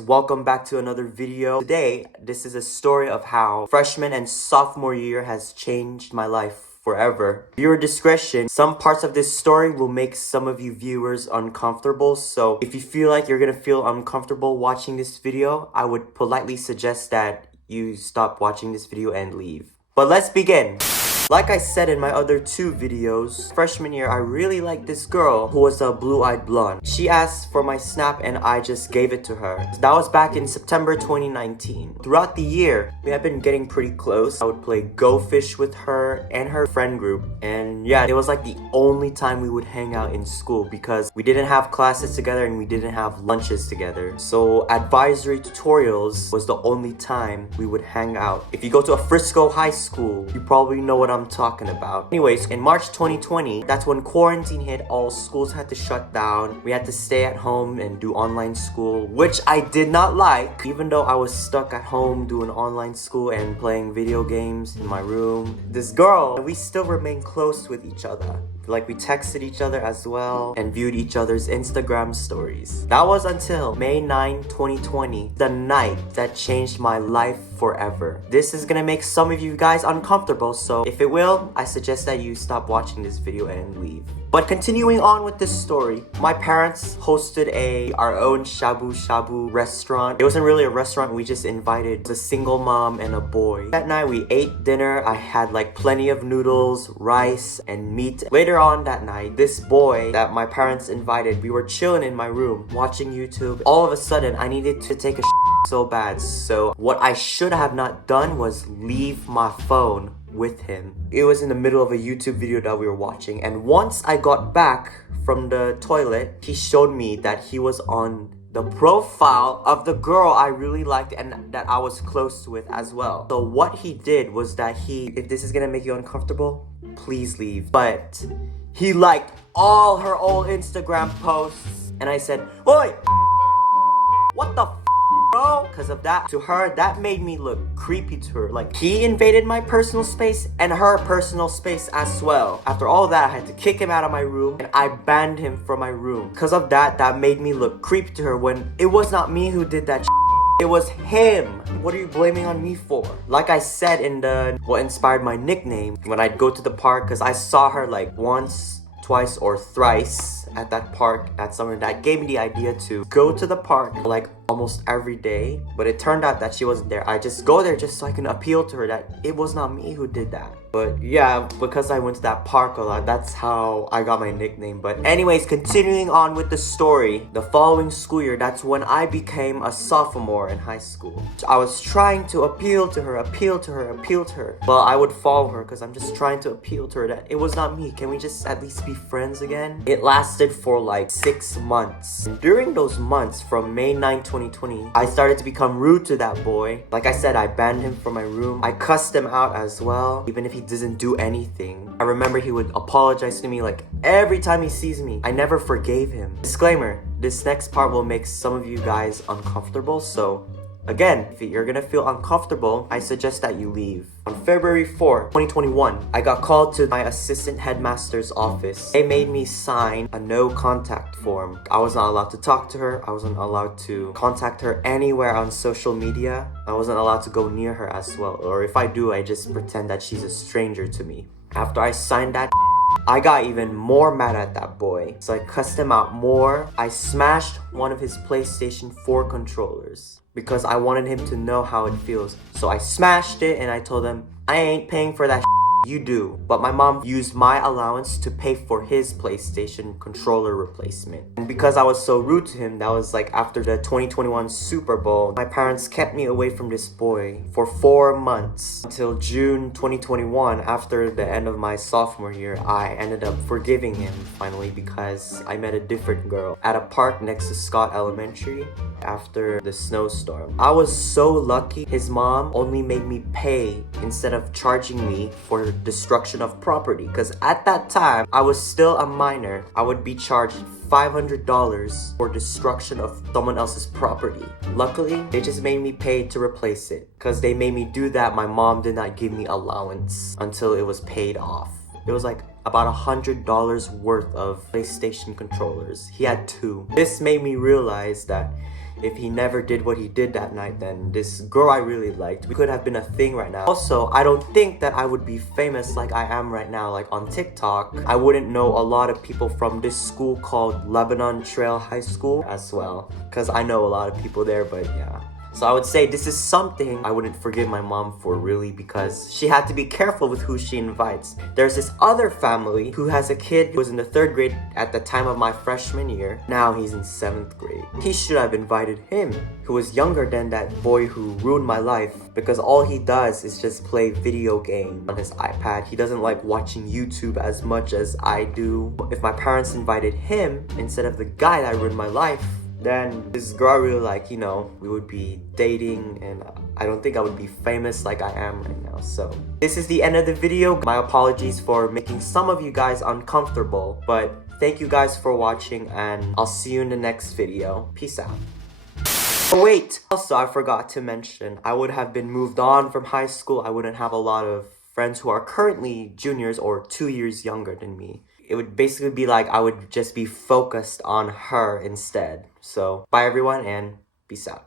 Welcome back to another video. Today, this is a story of how freshman and sophomore year has changed my life forever. Viewer discretion. Some parts of this story will make some of you viewers uncomfortable, so if you feel like you're gonna feel uncomfortable watching this video, I would politely suggest that you stop watching this video and leave. But let's begin. Like I said in my other two videos, freshman year I really liked this girl who was a blue-eyed blonde. She asked for my snap and I just gave it to her. That was back in September 2019. Throughout the year, we have been getting pretty close. I would play Go Fish with her and her friend group. And yeah, it was like the only time we would hang out in school because we didn't have classes together and we didn't have lunches together. So advisory tutorials was the only time we would hang out. If you go to a Frisco high school, you probably know what I'm talking about. Anyways, in March 2020, that's when quarantine hit. All schools had to shut down. We had to stay at home and do online school, which I did not like. Even though I was stuck at home doing online school and playing video games in my room, this girl, we still remained close with each other. Like, we texted each other as well and viewed each other's Instagram stories. That was until May 9, 2020, the night that changed my life forever. This is gonna make some of you guys uncomfortable, so if it will, I suggest that you stop watching this video and leave. But continuing on with this story, my parents hosted our own shabu shabu restaurant. It wasn't really a restaurant, we just invited a single mom and a boy. That night we ate dinner. I had like plenty of noodles, rice, and meat. Later on that night, this boy that my parents invited, we were chilling in my room watching YouTube. All of a sudden, I needed to take a so bad. So what I should have not done was leave my phone with him. It was in the middle of a YouTube video that we were watching, and once I got back from the toilet, he showed me that he was on the profile of the girl I really liked and that I was close with as well. So what he did was that if this is gonna make you uncomfortable, please leave. But he liked all her old Instagram posts, and I said, "Oi, what the bro?" Because of that, to her, that made me look creepy to her. Like, he invaded my personal space and her personal space as well. After all that, I had to kick him out of my room and I banned him from my room. Because of that, that made me look creepy to her when it was not me who did that. It was him. What are you blaming on me for? Like I said in what inspired my nickname, when I'd go to the park, because I saw her like once, twice, or thrice at that park at summer. That gave me the idea to go to the park like almost every day, but it turned out that she wasn't there. I just go there just so I can appeal to her that it was not me who did that. But yeah, because I went to that park a lot, that's how I got my nickname. But anyways, continuing on with the story, the following school year, that's when I became a sophomore in high school. I was trying to appeal to her. Well, I would follow her because I'm just trying to appeal to her that it was not me. Can we just at least be friends again? It lasted for like 6 months. And during those months, from May 9, 2020, I started to become rude to that boy. Like I said, I banned him from my room. I cussed him out as well, even if he doesn't do anything. I remember he would apologize to me like every time he sees me. I never forgave him. Disclaimer, this next part will make some of you guys uncomfortable, so again, if you're gonna feel uncomfortable, I suggest that you leave. On February 4, 2021, I got called to my assistant headmaster's office. They made me sign a no contact form. I was not allowed to talk to her. I wasn't allowed to contact her anywhere on social media. I wasn't allowed to go near her as well. Or if I do, I just pretend that she's a stranger to me. After I signed that, I got even more mad at that boy. So I cussed him out more. I smashed one of his PlayStation 4 controllers because I wanted him to know how it feels. So I smashed it and I told him, I ain't paying for that you do. But my mom used my allowance to pay for his PlayStation controller replacement. And because I was so rude to him, that was like after the 2021 Super Bowl, my parents kept me away from this boy for 4 months until June 2021. After the end of my sophomore year, I ended up forgiving him finally because I met a different girl at a park next to Scott Elementary after the snowstorm. I was so lucky. His mom only made me pay instead of charging me for destruction of property, because at that time I was still a minor. I would be charged $500 for destruction of someone else's property. Luckily, they just made me pay to replace it. Because they made me do that, my mom did not give me allowance until it was paid off. It was like about $100 worth of PlayStation controllers. He had 2. This made me realize that if he never did what he did that night, then this girl I really liked, we could have been a thing right now. Also, I don't think that I would be famous like I am right now, like on TikTok. I wouldn't know a lot of people from this school called Lebanon Trail High School as well, because I know a lot of people there, but yeah. So I would say this is something I wouldn't forgive my mom for, really, because she had to be careful with who she invites. There's this other family who has a kid who was in the 3rd grade at the time of my freshman year. Now he's in 7th grade. He should have invited him, who was younger than that boy who ruined my life, because all he does is just play video games on his iPad. He doesn't like watching YouTube as much as I do. If my parents invited him instead of the guy that ruined my life, then this girl I really like, you know, we would be dating, and I don't think I would be famous like I am right now. So this is the end of the video. My apologies for making some of you guys uncomfortable, but thank you guys for watching, and I'll see you in the next video. Peace out. Oh wait, also I forgot to mention, I would have been moved on from high school. I wouldn't have a lot of friends who are currently juniors or 2 years younger than me. It would basically be like I would just be focused on her instead. So bye everyone, and peace out.